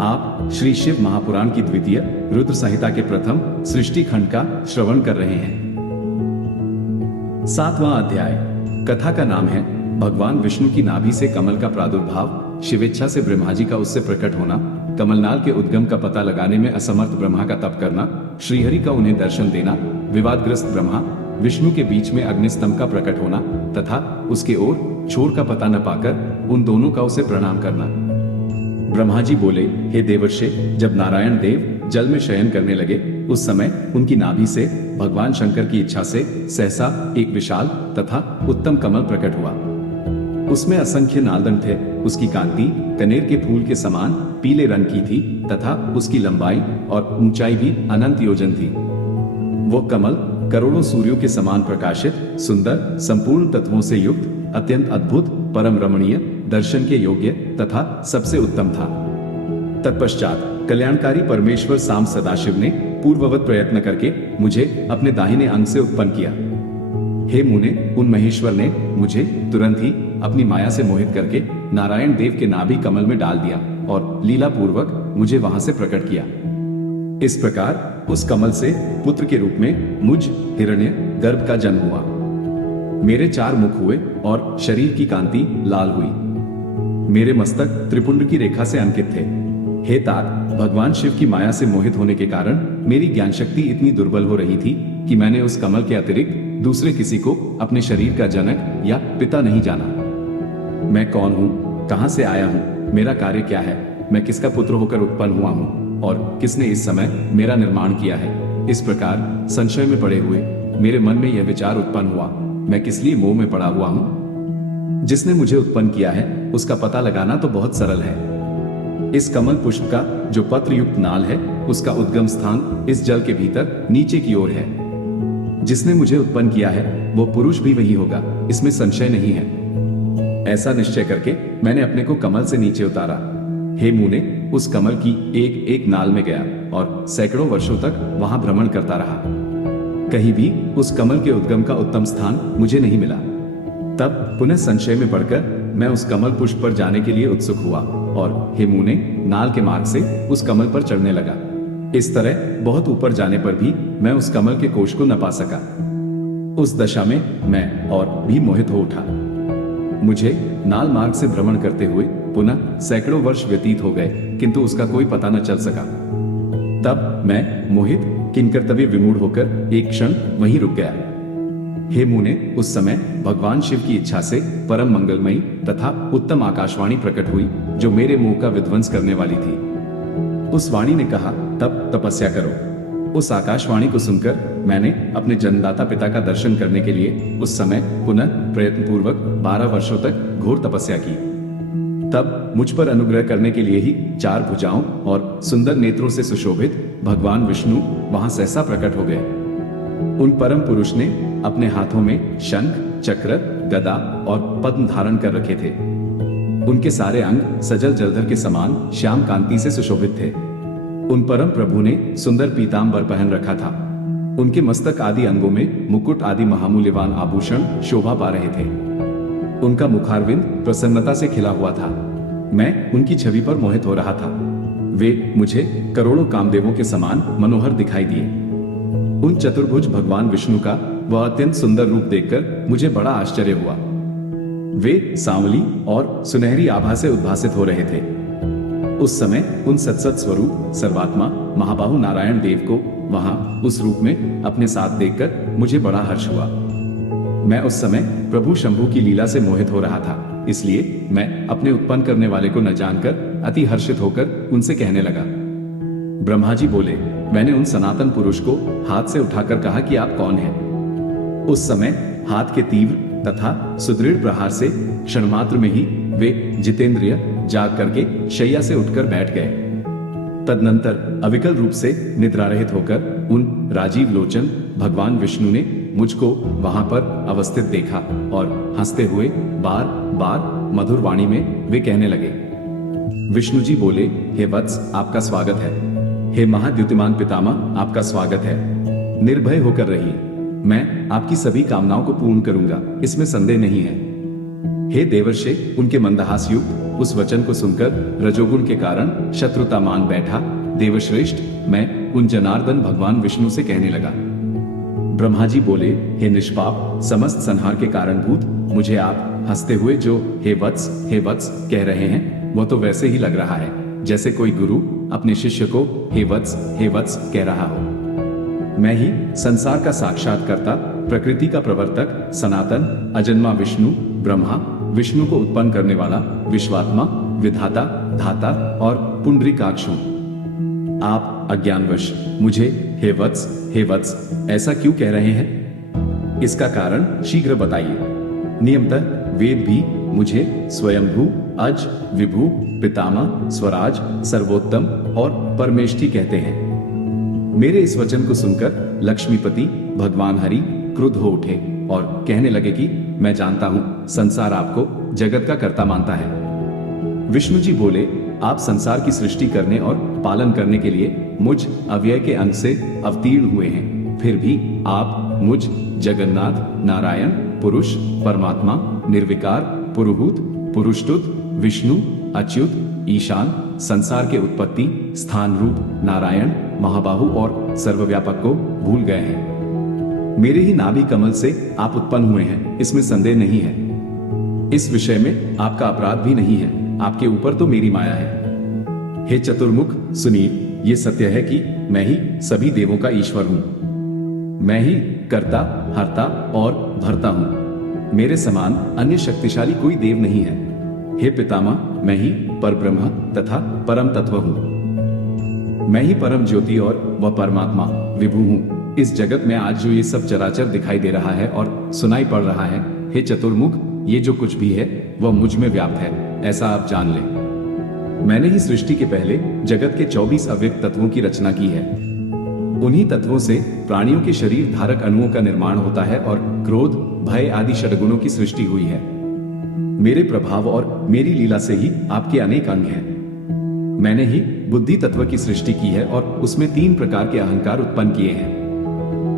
आप श्री शिव महापुराण की द्वितीय रुद्र संहिता के प्रथम सृष्टि खंड का श्रवण कर रहे हैं। 7वां अध्याय। कथा का नाम है भगवान विष्णु की नाभि से कमल का प्रादुर्भाव, शिवेच्छा से ब्रह्मा जी का उससे प्रकट होना, कमलनाल के उद्गम का पता लगाने में असमर्थ ब्रह्मा का तप करना, श्रीहरि का उन्हें दर्शन देना, विवादग्रस्त ब्रह्मा विष्णु के बीच में अग्निस्तंभ का प्रकट होना तथा उसके ओर छोर का पता न पाकर उन दोनों का उसे प्रणाम करना। ब्रह्मा जी बोले, हे देवर्षि, जब नारायण देव जल में शयन करने लगे उस समय उनकी नाभि से भगवान शंकर की इच्छा से सहसा एक विशाल तथा उत्तम कमल प्रकट हुआ। उसमें असंख्य नालदंड थे। उसकी कांति कनेर के फूल के समान पीले रंग की थी तथा उसकी लंबाई और ऊंचाई भी अनंत योजन थी। वो कमल करोड़ों सूर्यों के समान प्रकाशित, सुंदर, संपूर्ण तत्वों से युक्त, अत्यंत अद्भुत, परम रमणीय, दर्शन के योग्य तथा सबसे उत्तम था। तत्पश्चात कल्याणकारी परमेश्वर साम सदाशिव ने पूर्ववत प्रयत्न करके मुझे अपने दाहिने अंग से उत्पन्न किया। हे मुने, उन महेश्वर ने मुझे तुरंत ही अपनी माया से मोहित करके नारायण देव के नाभि कमल में डाल दिया और लीला पूर्वक मुझे वहां से प्रकट किया। इस प्रकार उस कमल से पुत्र के रूप में मुझ हिरण्य गर्भ का जन्म हुआ। मेरे 4 मुख हुए और शरीर की कांति लाल हुई। मेरे मस्तक त्रिपुंड की रेखा से अंकित थे। हे तात, भगवान शिव की माया से मोहित होने के कारण मेरी ज्ञान शक्ति इतनी दुर्बल हो रही थी कि मैंने उस कमल के अतिरिक्त दूसरे किसी को अपने शरीर का जनक या पिता नहीं जाना। मैं कौन हूँ, कहां से आया हूँ, मेरा कार्य क्या है, मैं किसका पुत्र होकर उत्पन्न हुआ हूँ और किसने इस समय मेरा निर्माण किया है। इस प्रकार संशय में पड़े हुए मेरे मन में यह विचार उत्पन्न हुआ, मैं किस लिए मोह में पड़ा हुआ हूँ। जिसने मुझे उत्पन्न किया है उसका पता लगाना तो बहुत सरल है। इस कमल पुष्प का जो पत्र युक्त नाल है उसका उद्गम स्थान इस जल के भीतर नीचे की ओर है। जिसने मुझे उत्पन्न किया है वो पुरुष भी वही होगा, इसमें संशय नहीं है। ऐसा निश्चय करके मैंने अपने को कमल से नीचे उतारा। हे मुने, उस कमल की एक एक नाल में गया और सैकड़ों वर्षों तक वहां भ्रमण करता रहा। कहीं भी उस कमल के उद्गम का उत्तम स्थान मुझे नहीं मिला। तब पुनः संशय में पड़कर मैं उस कमल पुष्प पर जाने के लिए उत्सुक हुआ और हे मुने, नाल के मार्ग से उस कमल पर चढ़ने लगा। इस तरह बहुत ऊपर जाने पर भी मैं उस कमल के कोश को न पा सका। उस दशा में मैं और भी मोहित हो उठा। मुझे नाल मार्ग से भ्रमण करते हुए पुनः सैकड़ों वर्ष व्यतीत हो गए, किंतु उसका कोई पता न चल सका। तब मैं मोहित किंकर्तव्य विमूढ़ होकर एक क्षण वहीं रुक गया। हे मुने, उस समय भगवान शिव की इच्छा से परम मंगलमयी तथा उत्तम आकाशवाणी प्रकट हुई जो मेरे मुंह का विध्वंस करने वाली थी। उस वाणी ने कहा, तब तपस्या करो। उस आकाशवाणी को सुनकर मैंने अपने जन्मदाता पिता का दर्शन करने के लिए उस समय पुनः प्रयत्न पूर्वक 12 वर्षों तक घोर तपस्या की। तब मुझ पर अनुग्रह करने के लिए ही 4 भुजाओं और सुंदर नेत्रों से सुशोभित भगवान विष्णु वहां सहसा प्रकट हो गए। उन परम पुरुष ने अपने हाथों में शंख, चक्र, गदा और पद्म धारण कर रखे थे। उनके सारे अंग सजल जलधर के समान श्याम कांति से सुशोभित थे। उन परम प्रभु ने सुंदर पीतांबर पहन रखा था। उनके मस्तक आदि अंगों में मुकुट आदि महामूल्यवान आभूषण शोभा पा रहे थे। उनका मुखारविंद प्रसन्नता से खिला हुआ था। मैं उनकी छवि पर मोहित हो रहा था। वे मुझे करोड़ों कामदेवों के समान मनोहर दिखाई दिए। उन चतुर्भुज भगवान विष्णु का वह अत्यंत सुंदर रूप देखकर मुझे बड़ा आश्चर्य हुआ। वे सांवली और सुनहरी आभा से उद्भासित हो रहे थे। उस समय उन सत्सत स्वरूप सर्वात्मा महाबाहु नारायण देव को वहां उस रूप में अपने साथ देखकर मुझे बड़ा हर्ष हुआ। मैं उस समय प्रभु शंभु की लीला से मोहित हो रहा था, इसलिए मैं अपने उत्पन्न करने वाले को न जानकर अति हर्षित होकर उनसे कहने लगा। ब्रह्मा जी बोले, मैंने उन सनातन पुरुष को हाथ से उठाकर कहा कि आप कौन हैं। उस समय हाथ के तीव्र तथा सुदृढ़ प्रहार से क्षणमात्र में ही वे जितेंद्रिय जाग करके शैया से उठकर बैठ गए। तदनंतर अविकल रूप से निद्रारहित होकर उन राजीव लोचन भगवान विष्णु ने मुझको वहां पर अवस्थित देखा और हंसते हुए बार बार मधुर वाणी में वे कहने लगे। विष्णु जी बोले, हे वत्स, आपका स्वागत है। हे महाद्युतिमान पितामह, आपका स्वागत है। निर्भय होकर रहिए, मैं आपकी सभी कामनाओं को पूर्ण करूंगा, इसमें संदेह नहीं है। हे देवर्षे, उनके मंदहास युक्त उस वचन को सुनकर रजोगुण के कारण शत्रुता मान बैठा देवश्रेष्ठ मैं उन जनार्दन भगवान विष्णु से कहने लगा। ब्रह्मा जी बोले, हे निष्पाप समस्त संहार के कारणभूत, मुझे आप हंसते हुए जो हे वत्स कह रहे हैं वो तो वैसे ही लग रहा है जैसे कोई गुरु अपने शिष्य को हे वत्स कह रहा हो। मैं ही संसार का साक्षात्कर्ता, प्रकृति का प्रवर्तक, सनातन अजन्मा विष्णु ब्रह्मा, विष्णु को उत्पन्न करने वाला विश्वात्मा, विधाता, धाता और पुंडरीकाक्ष हूं। आप अज्ञानवश मुझे हे वत्स ऐसा क्यों कह रहे हैं? इसका कारण शीघ्र बताइए। नियमतः वेद भी मुझे स्वयंभू, अज, विभू, पितामह, स्वराज, सर्वोत्तम और परमेष्ठी कहते हैं। मेरे इस वचन को सुनकर लक्ष्मीपति भगवान हरि क्रुद्ध हो उठे और कहने लगे कि मैं जानता हूं संसार आपको जगत का कर्ता मानता है। विष्णु जी बोले, आप संसार की सृष्टि करने और पालन करने के लिए मुझ अव्यय के अंग से अवतीर्ण हुए हैं, फिर भी आप मुझ जगन्नाथ नारायण पुरुष परमात्मा निर्विकार पुरुहूत पुरुषतुत विष्णु अच्युत ईशान संसार के उत्पत्ति स्थान रूप नारायण महाबाहु और सर्वव्यापक को भूल गए हैं। मेरे ही नाभि कमल से आप उत्पन्न हुए हैं, इसमें संदेह नहीं है। इस विषय में आपका अपराध भी नहीं है, आपके ऊपर तो मेरी माया है। हे चतुर्मुख सुनिए, ये सत्य है कि मैं ही सभी देवों का ईश्वर हूं। मैं ही कर्ता हर्ता और भरता हूं। मेरे समान अन्य शक्तिशाली कोई देव नहीं है। हे पितामह, मैं ही परब्रह्म तथा परम तत्व हूं। मैं ही परम ज्योति और वह परमात्मा विभु हूं। इस जगत में आज जो ये सब चराचर दिखाई दे रहा है और सुनाई पड़ रहा है, हे चतुर्मुख, ये जो कुछ भी है वह मुझ में व्याप्त है, ऐसा आप जान लें। मैंने ही सृष्टि के पहले जगत के 24 अव्यक्त तत्वों की रचना की है। उन्हीं तत्वों से प्राणियों के शरीर धारक अणुओं का निर्माण होता है और क्रोध भय आदि षड्गुणों की सृष्टि हुई है। मेरे प्रभाव और मेरी लीला से ही आपके अनेक अंग हैं। मैंने ही बुद्धि तत्व की सृष्टि की है और उसमें 3 प्रकार के अहंकार उत्पन्न किए हैं।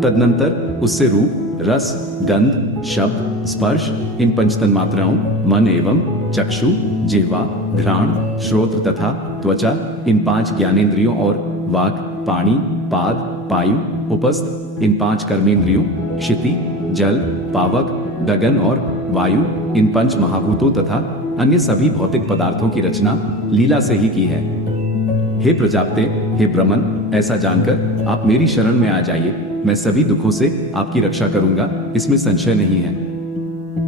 तदनंतर उससे रूप रस गंध शब्द स्पर्श इन पंचतन मात्राओं मन एवं चक्षु जिह्वा घ्राण श्रोत्र तथा त्वचा इन 5 ज्ञानेंद्रियों और वाक पाणी पाद पायु उपस्थ इन 5 कर्मेंद्रियों क्षिति जल पावक गगन और वायु इन 5 महाभूतों तथा अन्य सभी भौतिक पदार्थों की रचना लीला से ही की है। हे प्रजापते, हे ब्रह्मन, ऐसा जानकर आप मेरी शरण में आ जाइए। मैं सभी दुखों से आपकी रक्षा करूंगा, इसमें संशय नहीं है।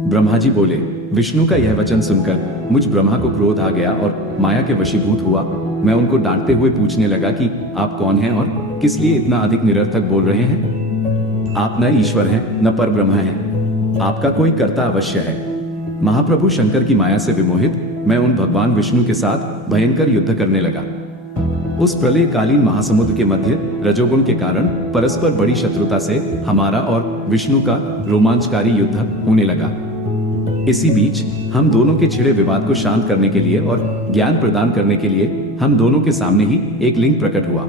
ब्रह्मा जी बोले, विष्णु का यह वचन सुनकर मुझ ब्रह्मा को क्रोध आ गया और माया के वशीभूत हुआ। मैं उनको डांटते हुए पूछने लगा कि आप कौन हैं और किस लिए इतना अधिक निरर्थक बोल रहे हैं? आप न ईश्वर हैं न परब्रह्म हैं, आपका कोई कर्ता अवश्य है। महाप्रभु शंकर की माया से विमोहित मैं उन भगवान विष्णु के साथ भयंकर युद्ध करने लगा। उस प्रलयकालीन महासमुद्र के मध्य रजोगुण के कारण परस्पर बड़ी शत्रुता से हमारा और विष्णु का रोमांचकारी युद्ध होने लगा। इसी बीच हम दोनों के छिड़े विवाद को शांत करने के लिए और ज्ञान प्रदान करने के लिए हम दोनों के सामने ही एक लिंग प्रकट हुआ।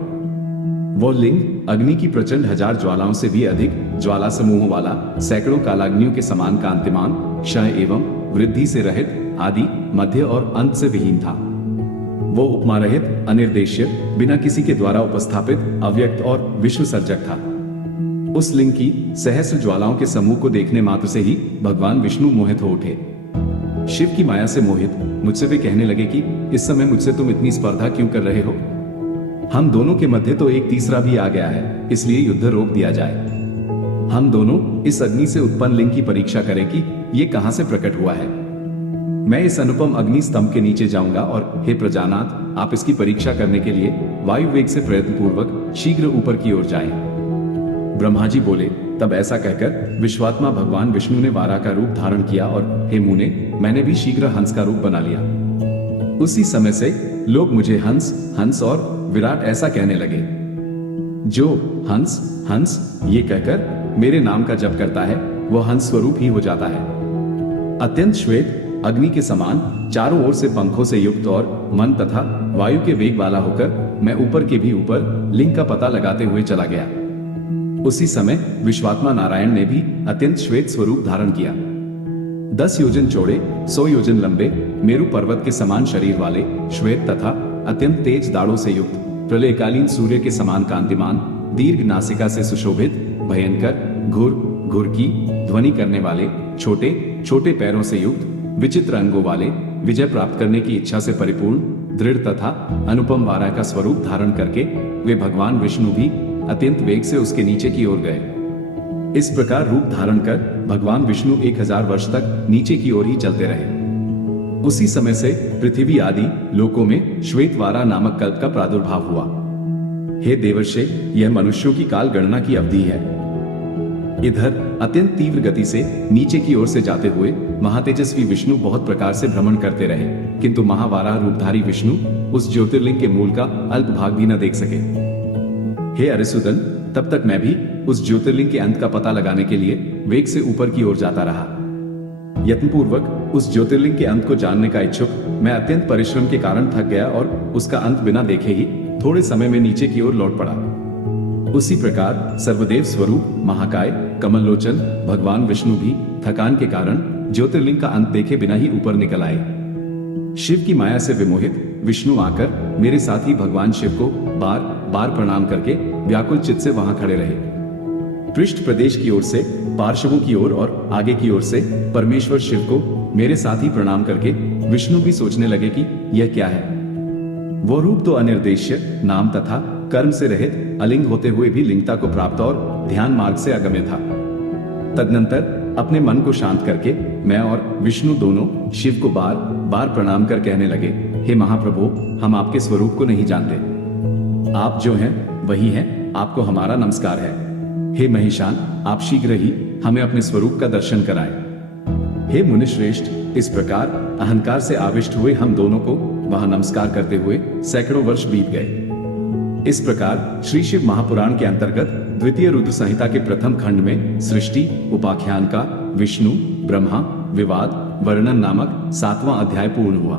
वो लिंग अग्नि की प्रचंड 1000 ज्वालाओं से भी अधिक ज्वाला समूहों वाला, सैकड़ों कालाग्नियों के समान कांतिमान, क्षय एवं वृद्धि से रहित, आदि मध्य और अंत से विहीन था। वो उपमा रहित, अनिर्देश्य, बिना किसी के द्वारा उपस्थापित, अव्यक्त और विश्व सर्जक था। उस लिंग की सहस्र ज्वालाओं के समूह को देखने मात्र से ही भगवान विष्णु मोहित हो उठे। शिव की माया से मोहित मुझसे वे कहने लगे कि इस समय मुझसे तुम इतनी स्पर्धा क्यों कर रहे हो? हम दोनों के मध्य तो एक तीसरा भी आ गया है, इसलिए युद्ध रोक दिया जाए। हम दोनों इस अग्नि से उत्पन्न लिंग की परीक्षा करें कि ये कहां से प्रकट हुआ है। मैं इस अनुपम अग्नि स्तंभ के नीचे जाऊंगा और हे प्रजानाथ, आप इसकी परीक्षा करने के लिए वायु वेग से प्रयत्न पूर्वक शीघ्र ऊपर की ओर जाएं। ब्रह्मा जी बोले, तब ऐसा कहकर विश्वात्मा भगवान विष्णु ने वारा का रूप धारण किया और हे मुने, मैंने भी शीघ्र हंस का रूप बना लिया। उसी समय से लोग मुझे हंस हंस और विराट ऐसा कहने लगे। जो हंस हंस ये कहकर मेरे नाम का जप करता है वह हंस स्वरूप ही हो जाता है। अत्यंत श्वेत अग्नि के समान, चारों ओर से पंखों से युक्त और मन तथा वायु के वेग वाला होकर मैं ऊपर के भी ऊपर लिंग का पता लगाते हुए चला गया। उसी समय विश्वात्मा नारायण ने भी अत्यंत श्वेत स्वरूप धारण किया। 10 योजन चौड़े, 100 योजन लंबे, मेरु पर्वत के समान शरीर वाले, श्वेत तथा अत्यंत तेज दाढ़ों से युक्त, प्रलयकालीन सूर्य के समान कांतिमान, दीर्घ नासिका से सुशोभित, भयंकर, घुर की ध्वनि करने वाले, छोटे छोटे पैरों से युक्त, विचित्र अंगों वाले, विजय प्राप्त करने की इच्छा से परिपूर्ण, दृढ़ तथा अनुपम वारा का स्वरूप धारण करके वे भगवान विष्णु भी अत्यंत वेग से उसके नीचे की ओर गए। इस प्रकार रूप धारण कर भगवान विष्णु 1000 वर्ष तक नीचे की ओर ही चलते रहे। उसी समय से पृथ्वी आदि लोकों में श्वेतवारा नामक कल्प का प्रादुर्भाव हुआ। हे देवर्षे, यह मनुष्यों की काल गणना की अवधि है। इधर अत्यंत तीव्र गति से नीचे की ओर से जाते हुए महातेजस्वी विष्णु बहुत प्रकार से भ्रमण करते रहे, किंतु महावाराह रूपधारी विष्णु उस ज्योतिर्लिंग के मूल का अल्प भाग भी न देख सके। हे अरिसुदन, तब तक मैं भी उस ज्योतिर्लिंग के अंत का पता लगाने के लिए वेग से ऊपर की ओर जाता रहा। यत्नपूर्वक उस ज्योतिर्लिंग के अंत को जानने का इच्छुक मैं अत्यंत परिश्रम के कारण थक गया और उसका अंत बिना देखे ही थोड़े समय में नीचे की ओर लौट पड़ा। उसी प्रकार सर्वदेव स्वरूप महाकाय कमललोचन भगवान विष्णु भी थकान के कारण ज्योतिर्लिंग का अंत देखे बिना ही ऊपर निकल आए। शिव की माया से विमोहित विष्णु आकर मेरे साथ ही भगवान शिव को बार बार प्रणाम करके व्याकुल चित्त से वहां खड़े रहे। पृष्ठ प्रदेश की ओर से, पार्श्वों की ओर और आगे की ओर से परमेश्वर शिव को मेरे साथ ही प्रणाम करके विष्णु भी सोचने लगे कि यह क्या है। वो रूप तो अनिर्देश्य, नाम तथा कर्म से रहित, अलिंग होते हुए भी लिंगता को प्राप्त और ध्यान मार्ग से अगम्य था। तदनंतर अपने मन को शांत करके मैं और विष्णु दोनों शिव को बार बार प्रणाम कर कहने लगे, हे महाप्रभु, हम आपके स्वरूप को नहीं जानते। आप जो हैं वही हैं, आपको हमारा नमस्कार है। हे महिषान, आप शीघ्र ही हमें अपने स्वरूप का दर्शन कराएं। हे मुनिश्रेष्ठ, इस प्रकार अहंकार से आविष्ट हुए हम दोनों को वहां नमस्कार करते हुए सैकड़ों वर्ष बीत गए। इस प्रकार श्री शिव महापुराण के अंतर्गत द्वितीय रुद्र संहिता के प्रथम खंड में सृष्टि उपाख्यान का विष्णु ब्रह्मा विवाद वर्णन नामक 7वां अध्याय पूर्ण हुआ।